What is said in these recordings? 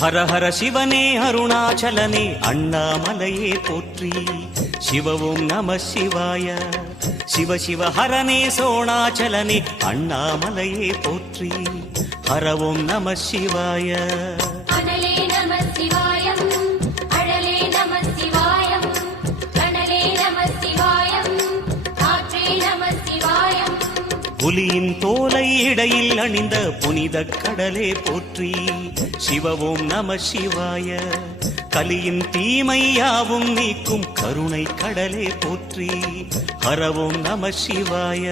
ஹர ஹர சிவனே அருணாச்சலனே அண்ணாமலையே போற்றி. சிவவும் நம சிவாய. சிவ சிவ ஹரனே சோணாச்சலனே அண்ணாமலையே போற்றி. ஹரவும் நம சிவாய. அனலே நம சிவாயம், அழலே நம சிவாயம், கனலே நம சிவாயம், காற்றே நம சிவாயம். புலியின் தோலை இடையில் அணிந்த புனித கடலே போற்றி. சிவவும் நம சிவாய. கலியின் தீமையாவும் நீக்கும் கருணை கடலே போற்றி. ஹரவும் நம சிவாய.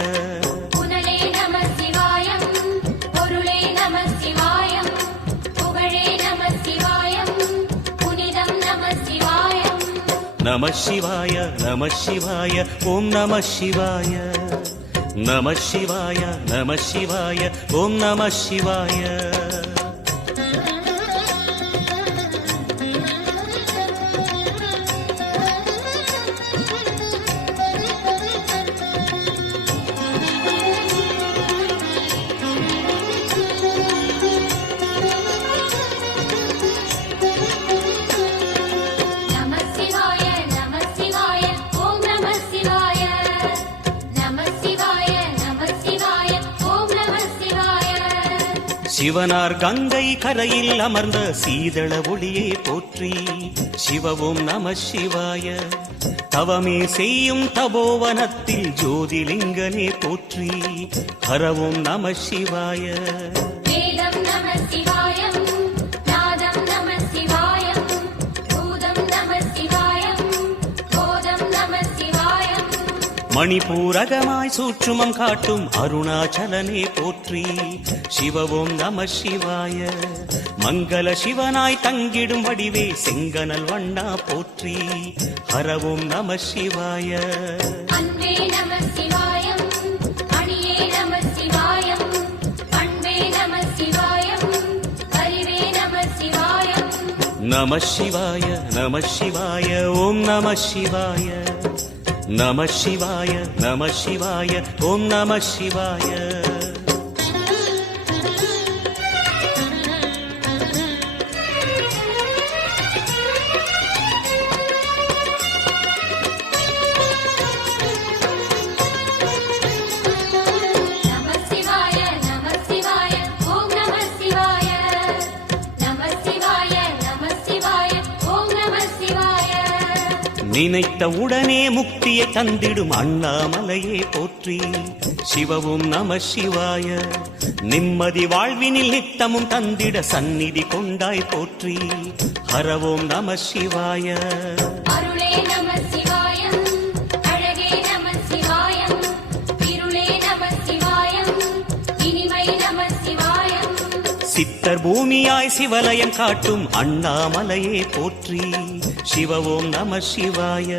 புனலே நம சிவாயம், பொருளே நம சிவாயம், புகழே நம சிவாயம், புனிதம் நம சிவாயம். நம சிவாய நம சிவாய ஓம் நம சிவாய. நம சிவாய நம சிவாய ஓம் நம சிவாய. சிவனார் கங்கை கரையில் அமர்ந்த சீதள ஒளியே போற்றி. சிவவும் நம சிவாய. தவமே செய்யும் தபோவனத்தில் ஜோதிலிங்கனே போற்றி. ஹரவும் நம சிவாய. வேதம் நம சிவாயம், நாதம் நம சிவாயம், பூதம் நம சிவாயம், போதம் நம சிவாயம். மணிபூரகமாய் சூற்றுமம் காட்டும் அருணாச்சலனே போற்றி. சிவவும் நம சிவாய. மங்கள சிவனாய் தங்கிடும் வடிவே செங்கனல் வண்ணா போற்றி. ஹரவும் நம சிவாய. அன்பே நம சிவாயம், அணியே நம சிவாயம், பண்பே நம சிவாயம், அறிவே நம சிவாயம். நம சிவாய நம சிவாய ஓம் நம சிவாய. நம சிவாய நம சிவாய ஓம் நம சிவாய. நினைத்த உடனே முக்தியை தந்திடும் அண்ணாமலையே போற்றி. சிவவும் நம சிவாய. நிம்மதி வாழ்வினில் நித்தமும் தந்திட சந்நிதி கொண்டாய் போற்றி. ஹரவோம் நம சிவாய. அருளே நம சிவாயம், அழகே நம சிவாயம், இருளே நம சிவாயம், இனிமை நம சிவாயம். சித்தர் பூமியாய் சிவலயம் காட்டும் அண்ணாமலையே போற்றி. சிவவோம் நம சிவாய.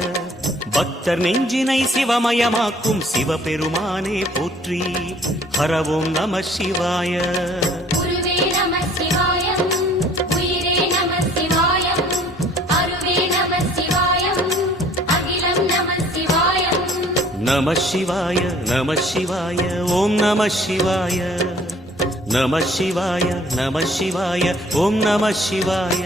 பக்தர் நெஞ்சினை சிவமயமாக்கும் சிவபெருமானே போற்றி. ஹரவோம் நம சிவாய. குருவே நம சிவாயம், உயிரே நம சிவாயம், அருவே நம சிவாயம், அகிலம் நம சிவாயம். நம சிவாய நம சிவாய ஓம் நம சிவாய. நம சிவாய நம சிவாய ஓம் நம சிவாய.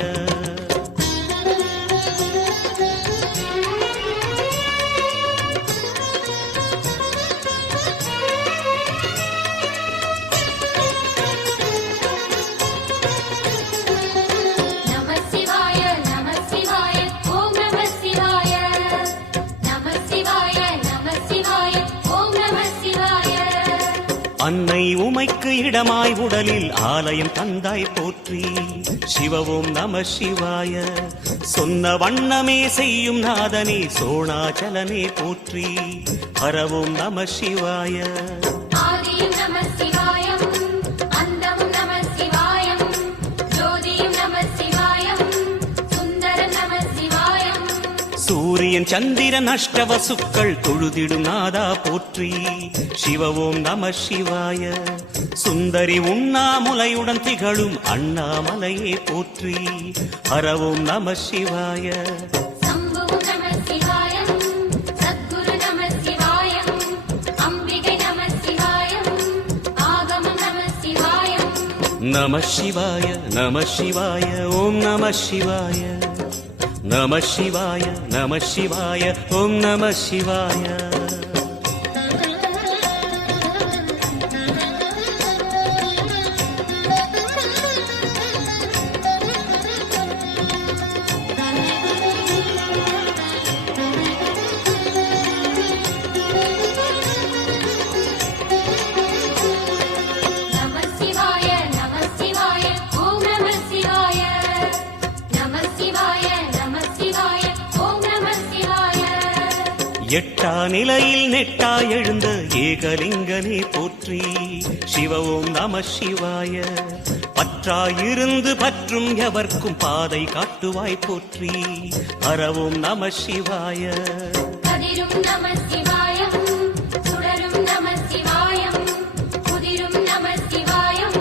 அன்னை உமைக்கு இடமாய் உடலில் ஆலயம் தந்தாய் போற்றி. சிவவும் நம சிவாய. சொன்ன வண்ணமே செய்யும் நாதனே சோணாச்சலனே போற்றி. ஹரவும் நம சிவாய. ஆதியும் நம சிவாயம், அந்தமும் நம சிவாயம், ஜோதியும் நம சிவாயம், சுந்தரம் நம சிவாயம். சூரியன் சந்திரன் அஷ்டவசுக்கள் தொழுதிடும் நாதா போற்றி. சிவவோம் நம சிவாய. சுந்தரி உண்ணாமுலையுடன் திகழும் அண்ணாமலையே போற்றி. ஹரவோம் நம சிவாய. சம்புவும் நம சிவாயம், சத்குரு நம சிவாயம், அம்பிகை நம சிவாயம், ஆகமம் நம சிவாயம். நம சிவாய நம சிவாய ஓம் நம சிவாய நம சிவாய நம சிவாய ஓம் நம சிவாய நம சிவாய நம சிவாய ஓம் நம சிவாய நம சிவாய நம சிவாய ஓம் நம சிவாய எட்டா நிலையில் நெட்டா எழுந்த ஏகலிங்கனே போற்றி சிவ ஓம் நம சிவாய பற்றாயிருந்து பற்றும் எவர்க்கும் பாதை காட்டுவாய் போற்றி ஹரவோம் நம சிவாய கதிரும் நம சிவாயம் சுடரும் நம சிவாயம் குதிரும் நம சிவாயம்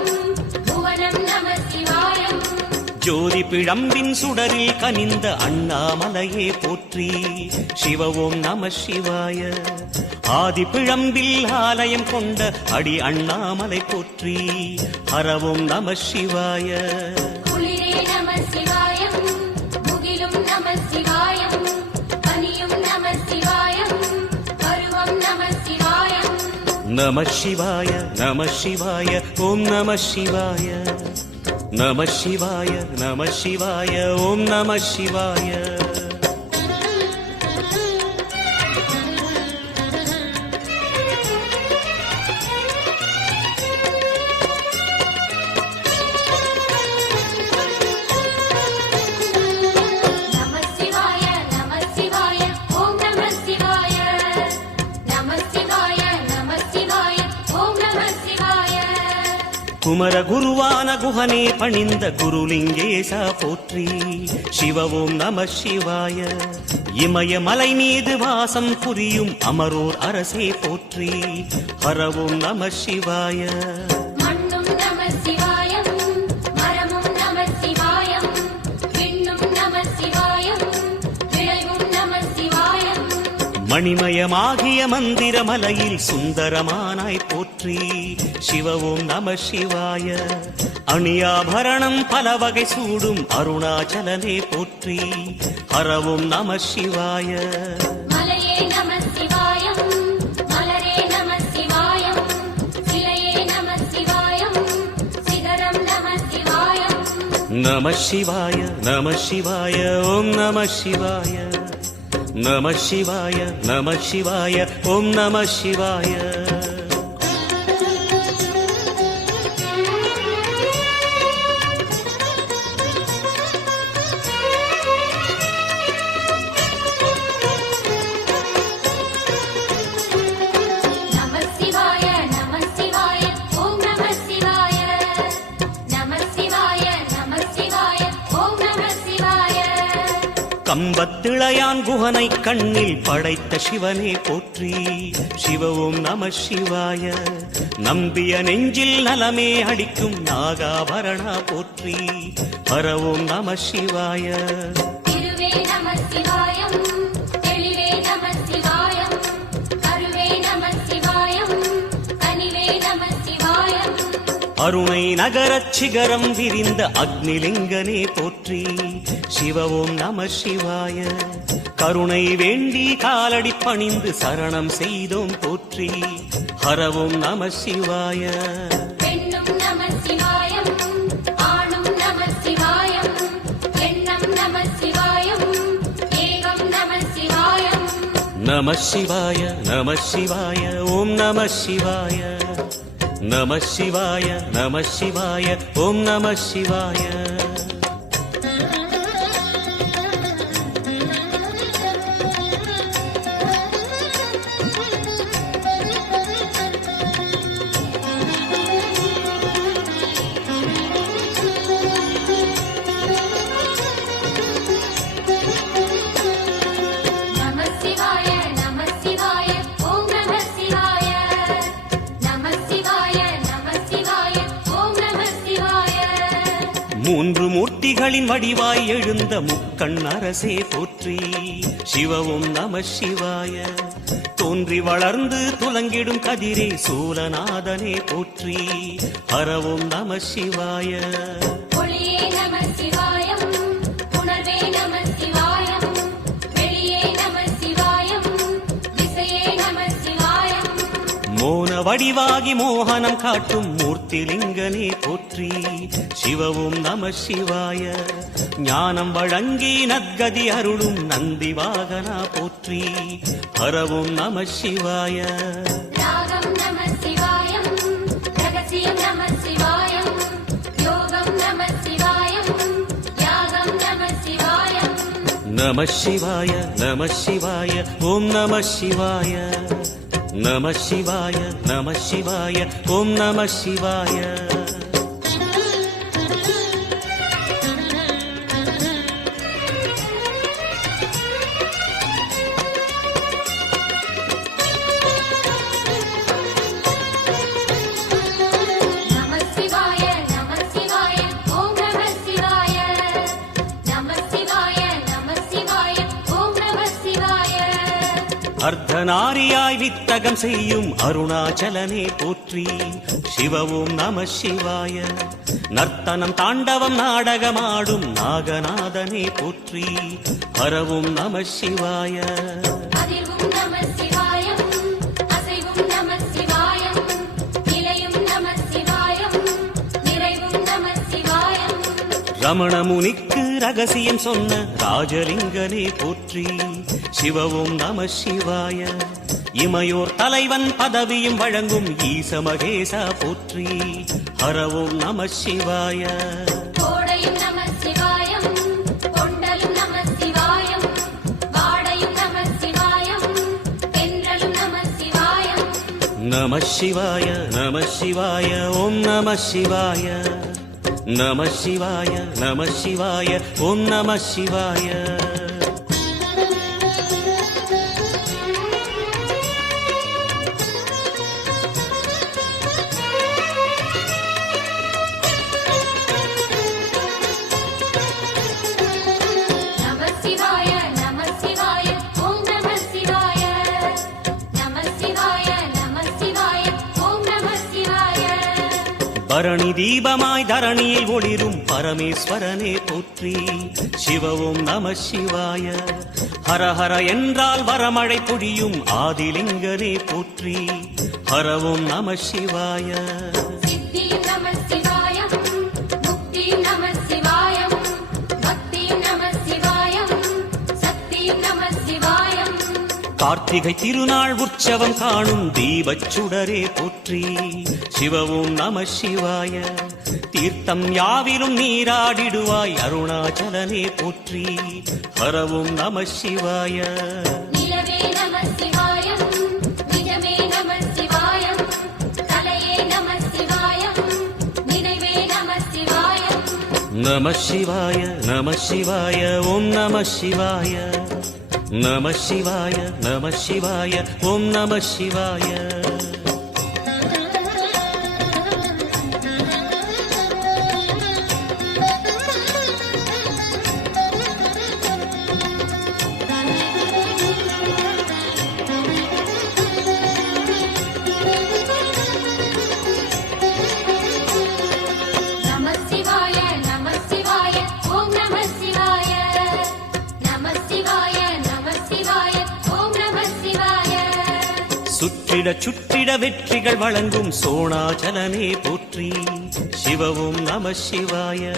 புவனம் நம சிவாயம் ஜோதி பிழம்பின் சுடரில் கனிந்த அண்ணாமலையே போற்றி சிவ ஓம் நம சிவாய ஆதி பிழம்பில் ஆலயம் கொண்ட அடி அண்ணாமலை போற்றி ஹரவோம் நம சிவாய குளிரே நம சிவாயம் முகிலும் நம சிவாயம் பனியும் நம சிவாயம் பருவம் நம சிவாயம் நம சிவாய நம சிவாய ஓம் நம சிவாய நம சிவாய நம சிவாய ஓம் நம சிவாய நம சிவாய நம சிவாய ஓம் நம சிவாய நம சிவாய நம சிவாய ஓம் நம சிவாய குமர குருவான குஹனே பணிந்த குருலிங்கேசா போற்றி சிவ ஓம் நம சிவாய இமயமலை மீது வாசம் புரியும் அமரோர் அரசே போற்றி ஹரவோம் நம சிவாய மண்ணும் நம சிவாயம் மரமும் நம சிவாயம் விண்ணும் நம சிவாயம் விளைவும் நம சிவாயம் மணிமயமாகிய மந்திரமலையில் சுந்தரமானாய் போற்றி சிவ ஓம் நம சிவாய அணியாபரணம் பல வகை சூடும் அருணாச்சலனே போற்றி ஹரவோம் நம சிவாய மலையே நம சிவாயம் மலரே நம சிவாயம் சிலையே நம சிவாயம் சிகரம் நம சிவாயம் நம சிவாய நம சிவாய ஓம் நம சிவாய நம சிவாய நம சிவாய ஓம் நம சிவாய நம சிவாய நம சிவாய ஓம் நம சிவாய நம சிவாய நம சிவாய ஓம் நம சிவாய கம்பத்திளையான் குஹனை கண்ணில் படைத்த சிவனே போற்றி சிவ ஓம் நம சிவாய நம்பிய நெஞ்சில் நலமே அடிக்கும் நாகாபரணா போற்றி ஹரவோம் நம சிவாய திருவே நம சிவாயம் தெளிவே நம சிவாயம் அருவே நம சிவாயம் கனிவே நம சிவாயம் அருணை நகரச் சிகரம் விரிந்த அக்னிலிங்கனே போற்றி சிவ ஓம் நம சிவாய கருணை வேண்டி காலடி பணிந்து சரணம் செய்தோம் போற்றி ஹரவோம் நம சிவாய பெண்ணும் நம சிவாயம் ஆணும் நம சிவாயம் எண்ணம் நம சிவாயம் ஏகம் நம சிவாயம் நம சிவாய நம சிவாய ஓம் நம சிவாய நம சிவாய நம சிவாய ஓம் நம சிவாய நம சிவாய நம சிவாய ஓம் நம சிவாய நம சிவாய நம சிவாய ஓம் நம சிவாய மூன்று மூர்த்திகளின் வடிவாய் எழுந்த முக்கண் அரசே போற்றி. சிவவும் நம சிவாய. தோன்றி வளர்ந்து துலங்கிடும் கதிரே சூலநாதனே போற்றி. ஹரவும் நம சிவாய. ஒளியே நம சிவாயம், உணர்வே நம சிவாயம், வெளியே நம சிவாயம், திசையே நம சிவாயம். மோன வடிவாகி மோகனம் காட்டும் மூர்த்திலிங்கனே போற்றி. சிவவும் நம சிவாய. ஞானம் வழங்கி நற்கதி அருளும் நந்தி வாகனா போற்றி. ஹரவும் நம சிவாய. ராகம் நம சிவாயம், ரகசியம் நம சிவாயம், யோகம் நம சிவாயம், யாகம் நம சிவாயம். நம சிவாய நம சிவாய ஓம் நம சிவாய. நம சிவாய நம சிவாய ஓம் நம சிவாய. நம சிவாய நம சிவாய ஓம் நம சிவாய. நம சிவாய நம சிவாய ஓம் நம சிவாய. அர்த்தநாரியாய் வித்தகம் செய்யும் அருணாச்சலனே போற்றி. சிவவும் நம சிவாய. நர்த்தனம் தாண்டவம் நாடகமாடும் நாகநாதனே போற்றி. ஹரவும் நம சிவாய. அதிர்வும் நம சிவாயம், அசைவும் நம சிவாயம், நிலையும் நம சிவாயம், நிறைவும் நம சிவாயம். ரமண முனிக்கு ரகசியம் சொன்ன ராஜலிங்கனே போற்றி. சிவவும் நம சிவாய. இமையோர் தலைவன் பதவியும் வழங்கும் ஈச மகேசா போற்றி. ஹரவும் நம சிவாய. கோடையும் நம சிவாயம், கொண்டலும் நம சிவாயம், வாடையும் நம சிவாயம், தென்றலும் நம சிவாயம். நம சிவாய நம சிவாய ஓம் நம சிவாய. நம சிவாய நம சிவாய ஓம் நம சிவாய. நம சிவாய நம சிவாய ஓம் நம சிவாய. நம சிவாய நம சிவாய ஓம் நம சிவாய. பரணி தீபமாய் தரணியில் ஒளிரும் பரமேஸ்வரனே போற்றி. சிவவும் நம சிவாய. ஹரஹர என்றால் வரமழை பொழியும் ஆதிலிங்கனே போற்றி. ஹரவும் நம சிவாய. சித்தியும் நம சிவாயம், முக்தியும் நம சிவாயம், பக்தியும் நம சிவாயம், சக்தியும் நம சிவாயம். கார்த்திகை திருநாள் உற்சவம் காணும் தீபச் சுடரே போற்றி. சிவவும் நம சிவாய. தீர்த்தம் யாவிலும் நீராடிடுவாய் அருணாச்சலனே போற்றி. ஹரவும் நம சிவாய. நிலவே நம சிவாயம், நிஜமே நம சிவாயம், கலையே நம சிவாயம், நினைவே நம சிவாயம். நம சிவாய நம சிவாய ஓம் நம சிவாய. நம சிவாய நம சிவாய ஓம் நம சிவாய. நம சிவாய நம சிவாய ஓம் நம சிவாய. நம சிவாய நம சிவாய ஓம் நம சிவாய. சுற்றிட சுற்றிட வெற்றிகள் வழங்கும் சோணாச்சலனே போற்றி. சிவவும் நம சிவாய.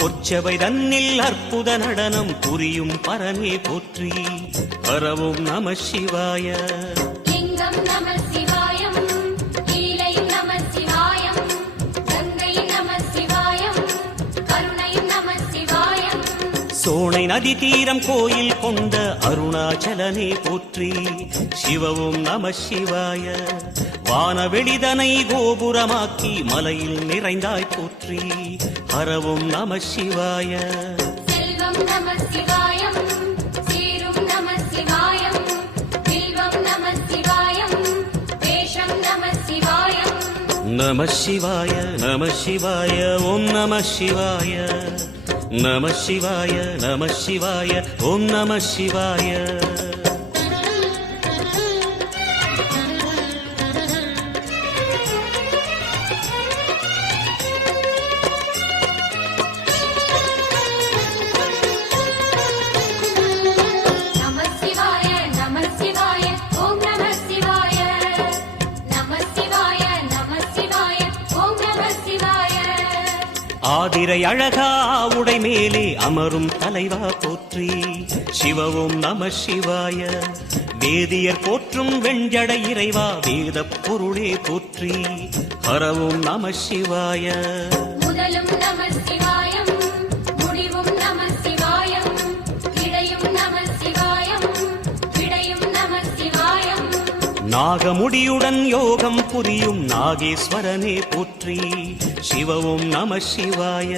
பொற்சபை தன்னில் அற்புத நடனம் புரியும் பரமே போற்றி. ஹரவும் நம சிவாய. லிங்கம் நம சிவாயம், லீலையும் நம சிவாயம், கங்கையும் நம சிவாயம், கருணையும் நம சிவாயம். சோனை நதி தீரம் கோயில் கொண்ட அருணாச்சலனே போற்றி. சிவவும் நம சிவாய. வானவெளிதனை கோபுரமாக்கி மலையில் நிறைந்தாய் போற்றி. ஹரவும் நம சிவாய. செல்வம் நம சிவாயம், சீரும் நம சிவாயம், வில்வம் நம சிவாயம், வேஷம் நம சிவாயம். நம சிவாய நம சிவாய ஓம் நம சிவாய நம சிவாய நம சிவாய ஓம் நம சிவாய நம சிவாய நம சிவாய ஓம் நம சிவாய நம சிவாய நம சிவாய ஓம் நம சிவாய ஆதிரை அழகா உடை மேலே அமரும் தலைவா போற்றி சிவவும் நம சிவாய வேதியர் போற்றும் வெண்ஜடை இறைவா வேத பொருளே போற்றி ஹரவும் நம சிவாய முதலும் நம சிவாயம் முடிவும் நம சிவாயம் இடையும் நம சிவாயம் விடையும் நம சிவாயம் நாகமுடியுடன் யோகம் புரியும் நாகேஸ்வரனே போற்றி சிவவும் நம சிவாய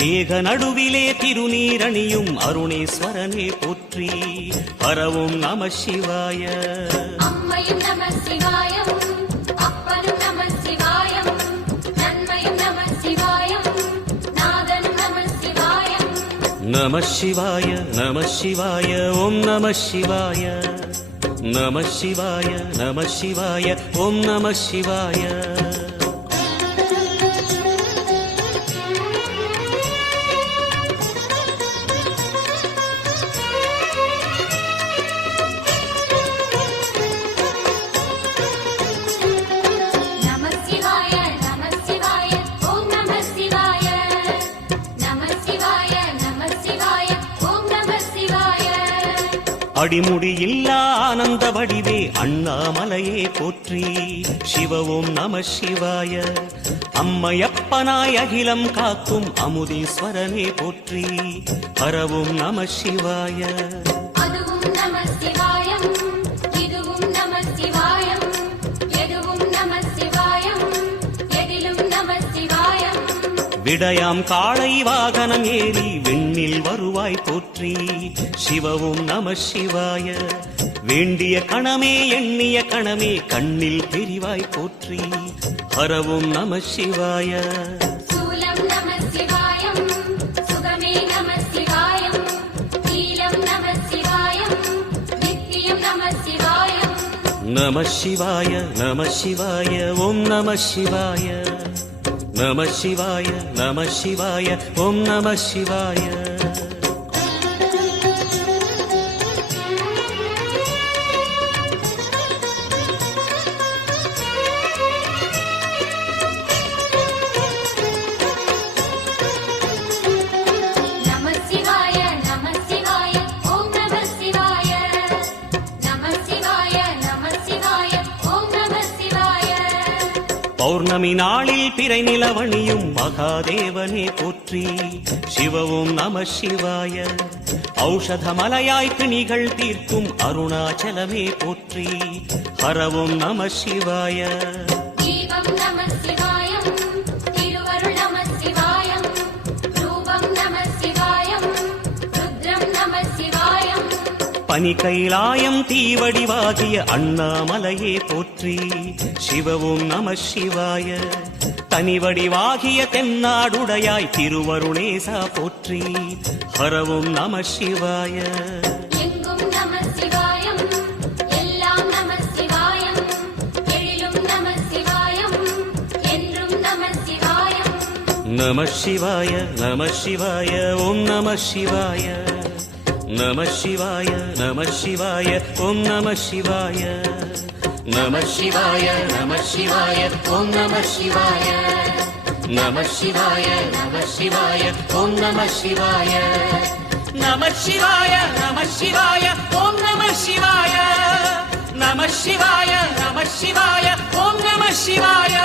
வேக நடுவிலே திருநீரணியும் அருணேஸ்வரனே போற்றி ஹரவும் நம சிவாய அம்மையும் நம சிவாயம் அப்பனும் நம சிவாயம் நன்மையும் நம சிவாயம் நாதனும் நம சிவாயம் நம சிவாய நம சிவாய ஓம் நம சிவாய நம சிவாய நம சிவாய ஓம் நம சிவாய நம சிவாய நம சிவாய ஓம் நம சிவாய நம சிவாய நம சிவாய ஓம் நம சிவாய அடிமுடியில்லா ஆனந்த வடிவே அண்ணாமலையே போற்றி சிவவும் நம சிவாய அம்மையப்பனாய் அகிலம் காக்கும் அமுதீஸ்வரனே போற்றி ஹரவும் நம சிவாய அதுவும் நம சிவாயம் இதுவும் நம சிவாயம் எதுவும் நம சிவாயம் எதிலும் நம சிவாயம் விடயாம் காளை வாகனம் ஏறி விண்ணில் வருவாய் போற்றி சிவவும் நம சிவாய வேண்டிய கணமே எண்ணிய கணமே கண்ணில் தெரிவாய் போற்றி ஹரவும் நம சிவாய சூலம் நம சிவாயம் சுகமே நம சிவாயம் நீலம் நம சிவாயம் நித்தியம் நம சிவாயம் நம சிவாய நம சிவாய ஓம் நம சிவாய நம சிவாய நம சிவாய ஓம் நம சிவாய நம சிவாய நம சிவாய ஓம் நம சிவாய நம சிவாய நம சிவாய ஓம் நம சிவாய பௌர்ணமி நாளில் பிறை நிலவணியும் மகாதேவனே போற்றி சிவவும் நம சிவாய ஔஷதமலையாய் பிணிகள் தீர்க்கும் அருணாச்சலமே போற்றி ஹரவும் நம சிவாய தீபம் நம சிவாயம் திருவருள் நம சிவாயம் ரூபம் நம சிவாயம் ருத்ரம் நம சிவாயம் பனி கைலாயம் தீவடிவாகிய அண்ணாமலையே போற்றி சிவவும் நம சிவாய தனிவடிவாகிய தென்னாடுடையாய் திருவருணேசா போற்றி ஹரவும் நம சிவாய எங்கும் நம சிவாயம் எல்லாம் நம சிவாயம் எழிலும் நம சிவாயம் என்றும் நம சிவாயம் நம சிவாய நம சிவாய ஓம் நம சிவாய நம சிவாய நம சிவாய ஓம் நம சிவாய நம சிவாய நம சிவாய ஓம் நம சிவாய நம சிவாய நம சிவாய ஓம் நம சிவாய நம சிவாய நம சிவாய ஓம் நம சிவாய நம சிவாய நம சிவாய ஓம் நம சிவாய